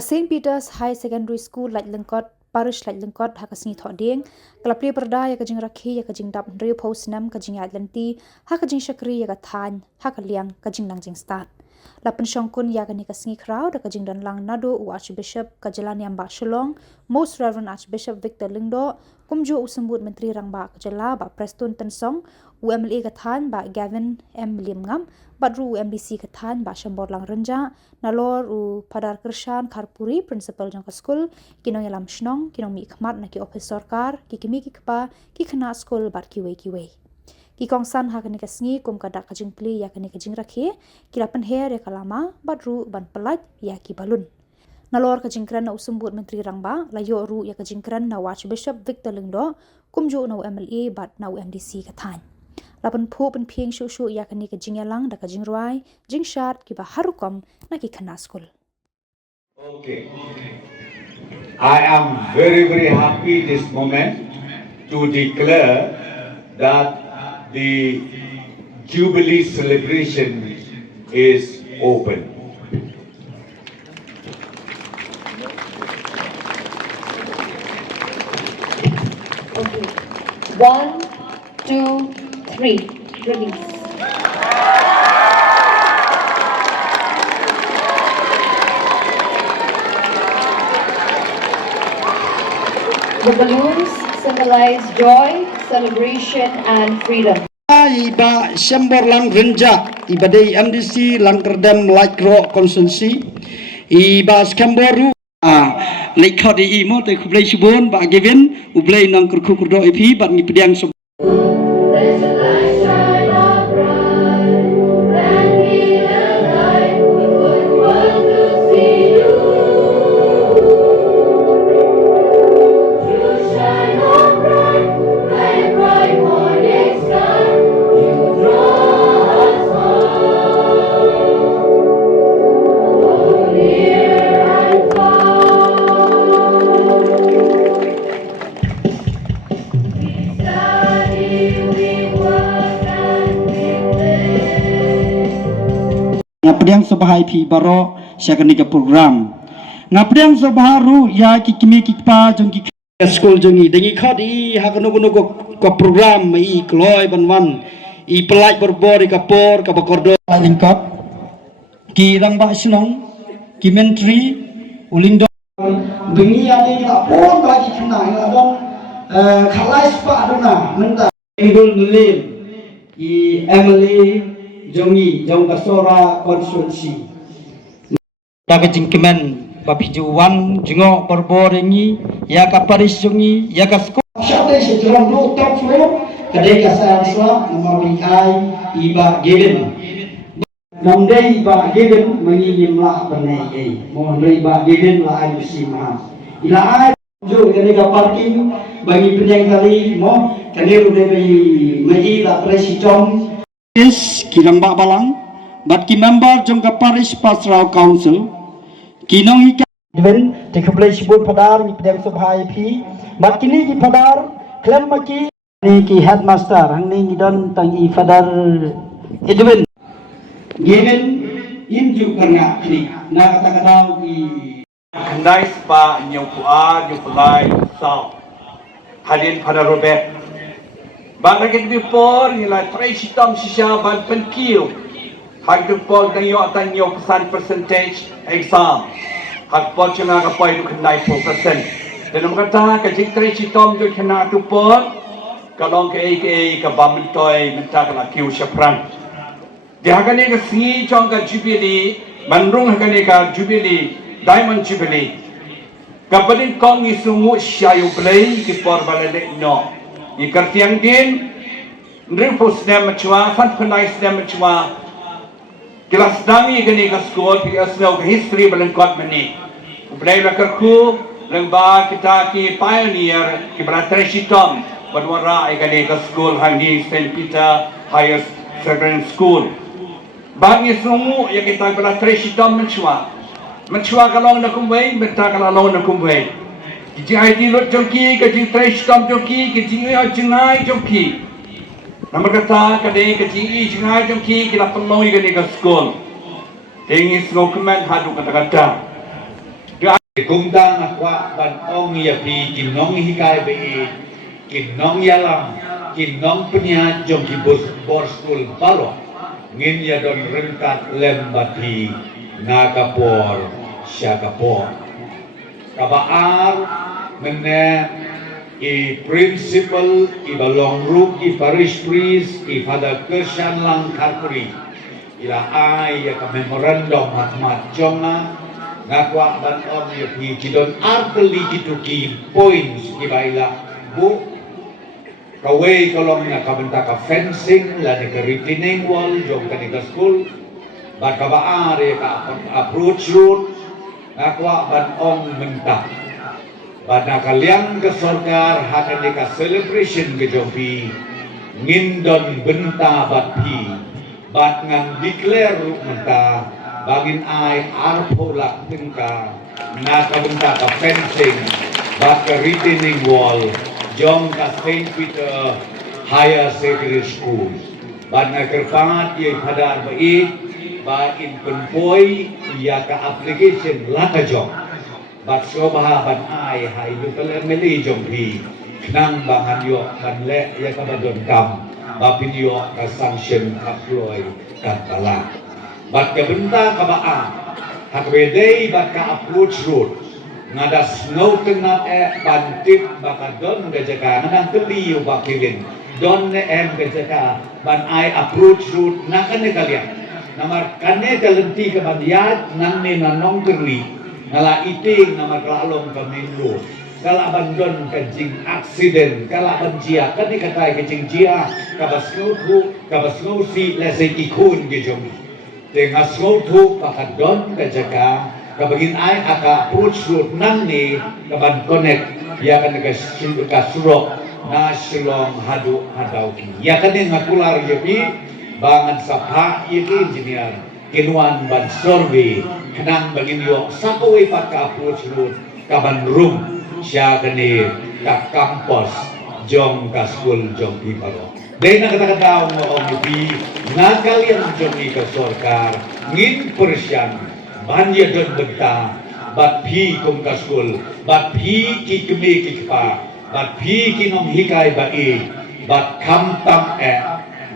St.Peter'S High Secondary School Laitlyngkot Parish Laitlyngkot hakasni thoding kalapli perda ya kajing rakhi ya kajing dap riu posnam kajing atlanti hakajing shakri ya kathan hakaliang kajing langjing start lapan shongkun ya kani kasngi crowd kajing dan lang nado u Archbishop kajalan yang ba Shillong Most Reverend Archbishop Victor Lingdo kumjo usambut menteri rang ba kajala ba Preston Tensong UMLA kathan ba Gavin M Limngam badru MBC kathan ba Shambor lang renja nalor u padar kershan karpuri principal jang Skul kinong yalam shnong kinong mi khmat na ki office sarkar ki kimi ki kpa ki khana Skul bat ki we ki kongsan ha kani kasngi kum kada kajing pli ya kani kajing rakhi kilapan her ya kalama badru ban pelat ya ki balun nalor kajing kran na usambut menteri rangba layo ru ya kajing kran na Archbishop Victor Lingdo kumjo na UMLA bat na UMDC kathan lapan phu pen phieng shu shu ya kani kajing yalang da kajing ruai jing shat ki ba harukom na ki khana Skul. Okay, I am very happy this moment to declare that the Jubili celebration is open. Okay. 1, 2, 3. Release. The balloons symbolize joy, celebration, and freedom. Iba Shambor lang renja iba day MDC lang kerdam Laitro constituency iba Skamboru Laitlyngkot I mo te Khuborjylla ba given ublay nang kurdo ipi bat ni pediang so Ngapdang sobahai pi baro syakani ke program ngapdang sobaharu ya kikimi kikpa jong ki Skul jongi dengi khadi hakano ko program I kloi banwan I pelaj berbor I kapor ka bakordo Laitlyngkot ki rang ba Snohkti ki menteri ulingdo bengi ani lapor bagi kena adon khalai spa adona menta indul melim I MLA jongi jong kasora konstituensi daga jingkemen bapijuan jengo berborengi ya ka Paris jongi ya ka Skul syate sejrong do top floor kedai kasar Islam nomor iba given namdai iba given mengimlah benai mohon iba given la ai simha ila ai jo kedai ka parking bagi penyang kali mo kali udah mai la presiden is kilang ba balang bat ki member jong ka parish pastoral council kinong ika even te Khuborjylla padar ni pedang subhai pi bat kini ki padar klem maki ni ki headmaster hang ni don tang I father even given inju karna kini na kata-kata ki Nice pa nyong pua nyong pulai sao hadin pada Robert Bang lagi before ni lah try sitam sisa ban penkil. Hak before dan yo atan yo pesan percentage exam. Hak before cina apa itu kena 4%. Dan orang kata kajik try sitam tu kena tu pun kalau ke bamil toy minta kena kiu syafran. Dia akan ni ke sini jong ke Jubili, mandrung akan ni ke Jubili, Diamond Jubili. Kapanin kong ni semua syayu belai ke por balai no. Ikat tiang din, ripus nem macam, sant penai nem macam. Kelas dangi gani ke Skul, kita snow ke history Laitlyngkot meni. Updai lakarku, lengba kita ki pioneer, ki beratreshi tom, berwara gani ke Skul hangi St.Peter'S Higher Secondary School. Bagi semua yang kita beratreshi tom macam, kalau nak kumbai, minta kalau nak kumbai. Kijing ID lot jongki, kijing trash tom jongki, kijing jengai jongki. Nama kata kadang kijing jengai jongki, kita penuhi kadang ke Skul. Tinggi Snohkti hadu kata-kata. Dia Kumtang akwa ban ong ya pi kinong hikai be kinong yalam kinong penya jom ki bor skul balo ngin ya don rengkat lembati nakapor syakapor kabaar mene i principal i balong ru i parish priest i father Krishan lang karpuri ila ai ya ka memorandum matmat jonga ngakwa ban om ya pi kidon arteli kituki points ki baila bu kaway kolong na kabenta ka fencing la ni ka retaining wall jong ka ni ka school ba ka baare ka approach road ngakwa ban om menta ba na kaliang ka sorkar hakan ni ka celebration ke jong pi ngindon benta bat pi bat ngang declare ru menta bangin ay arpolak tingka nakabenta ka fencing bat ka retaining wall jong ka St.Peter'S Higher Secondary School bat na kerpangat iya padaan baik ba in penpoy iya ka application laka jong bat sobaha ban ay hay yukale meli jong pi knang bangan yo ban le iya ka badon kam ba pinyo ka sanction ka ploy ka tala bat ka benta ka baa hakwedei bat ka approach road ngada Snohkti na bantip baka don gajaka nang teliu bakilin don gajaka ban ai approach road nakane kalian namar kane kalenti ka bandiat nang ne nanong kerli ngala iting namar lalong ka main road kala bandon kajing accident kala banjia kani katai kajing jia kabasnoti lese ikun gejong dengan Snohkti pakadon kajaka kabagin ay aka approach road nang ni kaban connect ya kan ka surok na Shillong hadu hadaw ya kan ngakular yepi bangan sapa yeki engineer kinuan ban survey kanang bagin yo sakaway ka approach road kaban room siya kani ka campus jong ka school jong piparo dahil nakatagadaw mo ang yubi na kalian jong ni ka sorkar ngin persyan banya don benta bat pi kum ka school bat pi ki kemi ki pa bat pi ki nom hikai ba e bat kamtam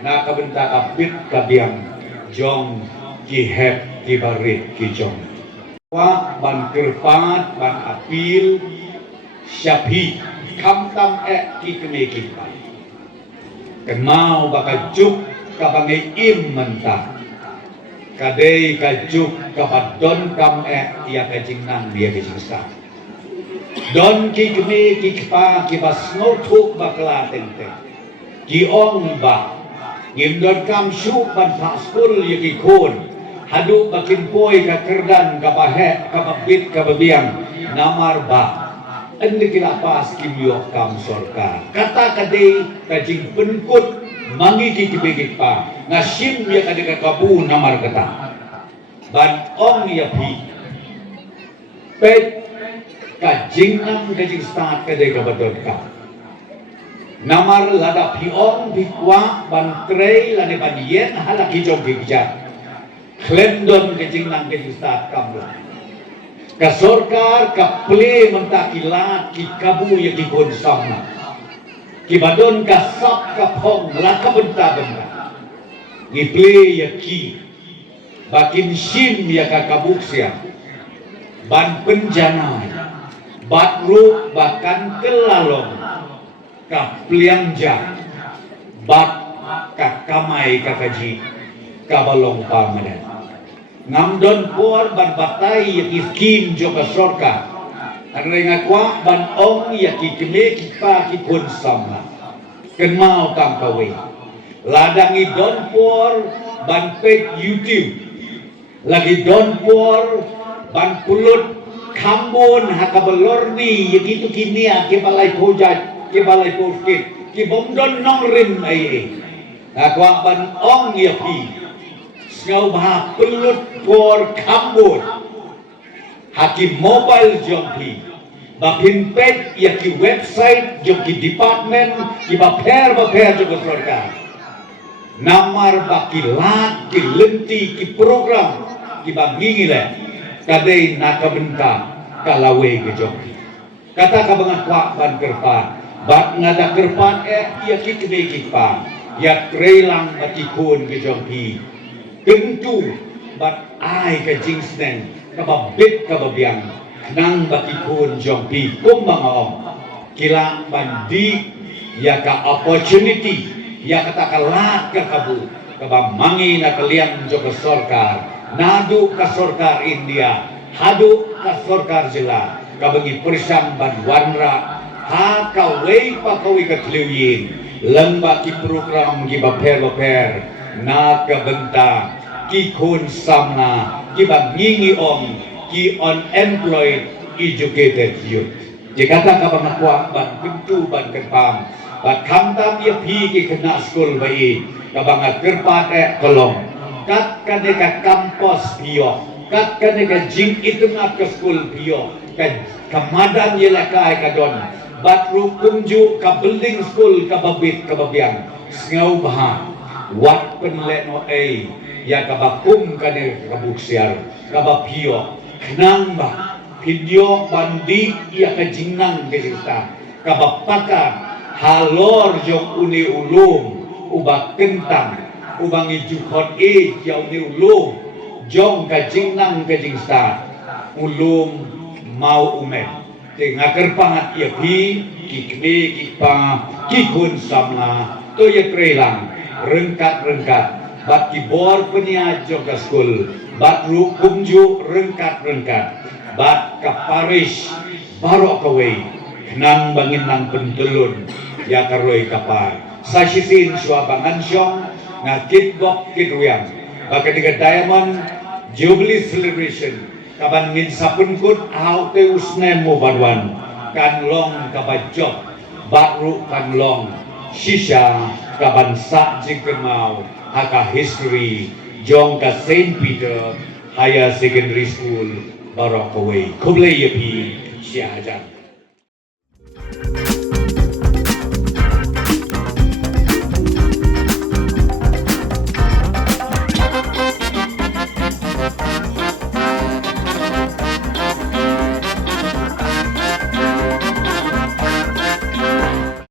na kabenta ka pit ka biang jong ki hep ki barit ki jong wa ban kerpat ban apil syapi kamtam ki kemi ki pa kenau baka juk ka bangai im mentah kadai kajuk kapadon kam ia kajing nang dia kajing sa don ki kemi ki pa ki Snohkti bakla tente ki ong ba ngimdon kam shu ban pa school ye ki kon hadu bakin poi ka kerdan ka bahe ka babit ka babiang namar ba andi kila pas kimyo kam sorka kata kadai kajing penkut mangi ki kibegit pa ngasim ya kadika kabu namar kata ban ong ya pi pet kajing nam kajing start kadika badon ka namar lada pi ong pi kwa ban trei lane ban yen hala ki jong ki ja klendon kajing nam kajing start kamlo ka sorkar ka ple mentakilat ki kabu ya ki kon Samla kibadon ka sap ka pong laka benta ngiple ya ki bakin sim ya ka kabuksya ban penjana batru bakan kelalong ka pliangja bat ka kamai ka kaji ka balong pamadan ngamdon por ban batai ya ki jo ka sorka Anrenga kwa ban ong ya ki keme ki pa ki kun Samla kenau kam kawe ladangi don por ban page YouTube lagi don por ban pulut kambon hakabelorni ya gitu kinia ki balai pojat ki balai poskit ki bomdon nong rim ai akwa ban ong ya pi ngau bah pulut por kambon haki mobile jompi bapin pet ya ki website jom ki department ki baper jom sorka namar baki lat ki lenti ki program ki bangingi le kadai nakabenta kalawe ke joki. Kata kabangan kwa ban kerpan, bat ngada kerpan ia kikne kipa, ya krelang matikun ke joki. Tentu bat ai ke jingsnen, kababit kababiang, nang bakikun joki kumbang om. Kila bandi ya ka opportunity, ya kata kalat ke kabu, kabamangi na kaliang joka sorkar, nadu ka sorkar India, hadu ka sorkar jela, kabangi persam ban wanra, ha kawai pa kawi ka tliwin, lembak ki program ki baper, na kabenta, ki kun samla, ki bangingi om, ki unemployed educated youth. Jika kata kabang kuat ban pintu ban kerpam, ban kamtam ia pi ki kena skul bai, kabang kerpat kolong, kat kaneka kampus pio, kat kaneka jing itu ngap ke skul pio, kan kamadan ye lakai kadon, bat rukumju ka building skul kababit kababiang, ngau baha, wat penlet no ya kabakum kane kabuksiar, kabapio, kenang bah. Video bandi ia kejinang kesita kabapaka halor jong uni ulum ubak kentang ubangi jukot jauh uni ulum jong kejinang kejingsta ulum mau umen tengah kerpangat ia pi kikne kikpa kikun samla to ia krelang rengkat bat kibor penia jong skul bat rukumju rengkat bat ka parish barok kawai nang bangin nang pentulun ya karoi kapar sa sisin suabangan syong na kitbok kituyang baka diga diamond Jubili celebration kaban min sapun kut au te usne mo badwan kan long kabajok bakru kan long shisha kaban sa jikemau haka history jong ka St.Peter'S Higher Secondary School Barok away. Khubor Yapi Siajan.